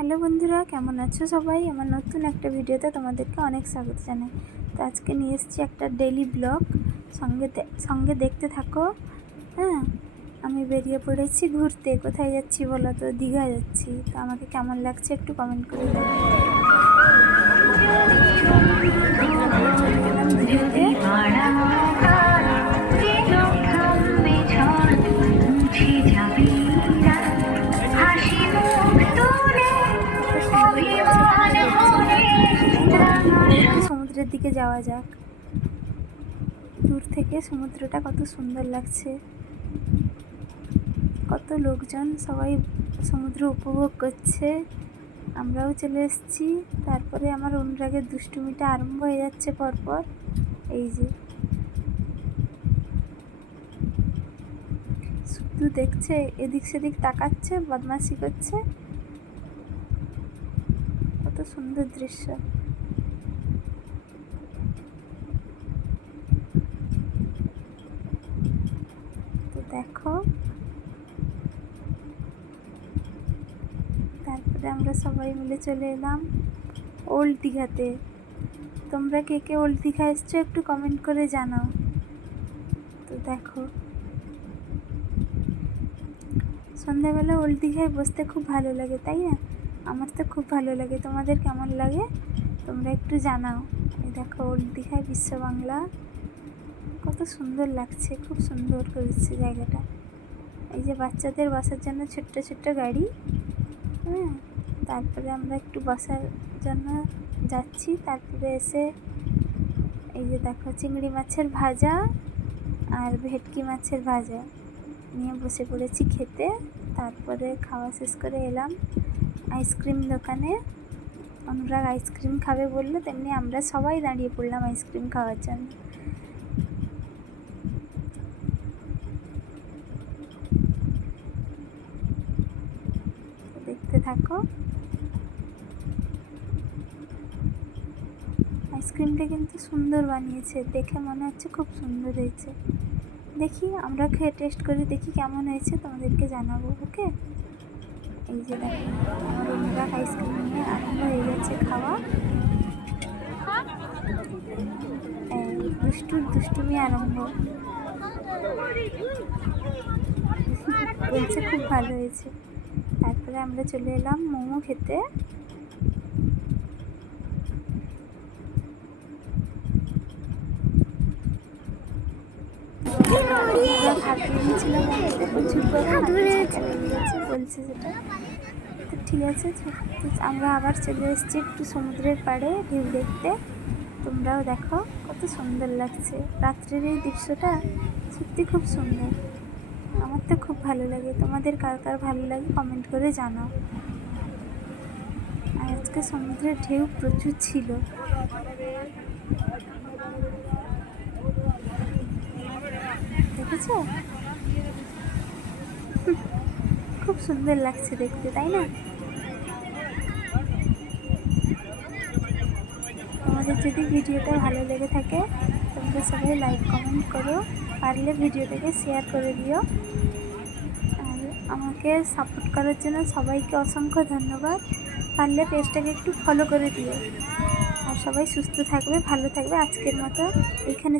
Hello বন্ধুরা, কেমন আছো সবাই? আমার নতুন একটা ভিডিওতে তোমাদেরকে অনেক স্বাগত জানাই। তো আজকে নিয়ে এসেছি একটা ডেইলি ব্লগ, সঙ্গে দেখতে থাকো। হ্যাঁ, আমি বেরিয়ে পড়েছি ঘুরতে। কোথায় যাচ্ছি বলো তো? দীঘা যাচ্ছি। তো আমাকে কেমন লাগছে একটু কমেন্ট করে জানাও। চলে গেলাম দীঘাতে। সমুদ্রের দিকে যাওয়া যাক। দূর থেকে সমুদ্রটা কত সুন্দর লাগছে, কত লোকজন, সবাই সমুদ্র উপভোগ করছে। আমরাও চলে এসেছি। তারপরে আমার অনুরাগের দুষ্টুমিটা আরম্ভ হয়ে যাচ্ছে পরপর। এই যে শুধু দেখছে, এদিক সেদিক তাকাচ্ছে, বদমাশি করছে। কত সুন্দর দৃশ্য। তো দেখো, তারপরে আমরা সবাই মিলে চলে এলাম ওল্ড দীঘাতে। তোমরা কে কে ওল্ড দীঘা এসছো একটু কমেন্ট করে জানাও। তো দেখো, সন্ধ্যাবেলা ওল্ড দীঘায় বসতে খুব ভালো লাগে, তাই না? আমার তো খুব ভালো লাগে। তোমাদের কেমন লাগে তোমরা একটু জানাও। এই দেখো ওল্ড দীঘায় বিশ্ব বাংলা, কত সুন্দর লাগছে, খুব সুন্দর করেছে জায়গাটা। এই যে বাচ্চাদের বসার জন্য ছোট্ট ছোট্ট গাড়ি। হ্যাঁ, তারপরে আমরা একটু বসার জন্য যাচ্ছি। তারপরে এসে এই যে দেখো চিংড়ি মাছের ভাজা আর ভেটকি মাছের ভাজা নিয়ে বসে পড়েছি খেতে। তারপরে খাওয়া শেষ করে এলাম আইসক্রিম দোকানে। অনুরাগ আইসক্রিম খাবে বললো, তেমনি আমরা সবাই দাঁড়িয়ে পড়লাম আইসক্রিম খাওয়ার জন্য। দেখতে থাকো। আইসক্রিমটা কিন্তু সুন্দর বানিয়েছে, দেখে মনে হচ্ছে খুব সুন্দর হয়েছে। দেখি আমরা খেয়ে টেস্ট করে দেখি কেমন হয়েছে, তোমাদেরকে জানাবো। ওকে, এই যে দেখো আমার অনুরাগ আইসক্রিম নিয়ে আরম্ভ হয়ে গেছে খাওয়া। দুষ্টুর দুষ্টুমি আরম্ভ। বলছে খুব ভালো হয়েছে। তারপরে আমরা চলে এলাম মোমো খেতে। বলছে সেটা তো ঠিক আছে। আমরা আবার চলে এসেছি একটু সমুদ্রের পাড়ে ঢেউ দেখতে। তোমরাও দেখো কত সুন্দর লাগছে রাত্রের এই দৃশ্যটা, সত্যি খুব সুন্দর। আমার তো খুব ভালো লাগে। তোমাদের কার কার ভালো লাগে কমেন্ট করে জানাও। আর আজকে সমুদ্রের ঢেউ প্রচুর ছিল। দেখেছো, খুব সুন্দর লাগছে দেখতে, তাই না? তোমাদের যদি ভিডিওটা ভালো লেগে থাকে তোমরা সবাই লাইক কমেন্ট করো, পারলে ভিডিওটাকে শেয়ার করে দিও। আর আমাকে সাপোর্ট করার জন্য সবাইকে অসংখ্য ধন্যবাদ। পারলে পেজটাকে একটু ফলো করে দিও। আর সবাই সুস্থ থাকবে, ভালো থাকবে। আজকের মতো এখানে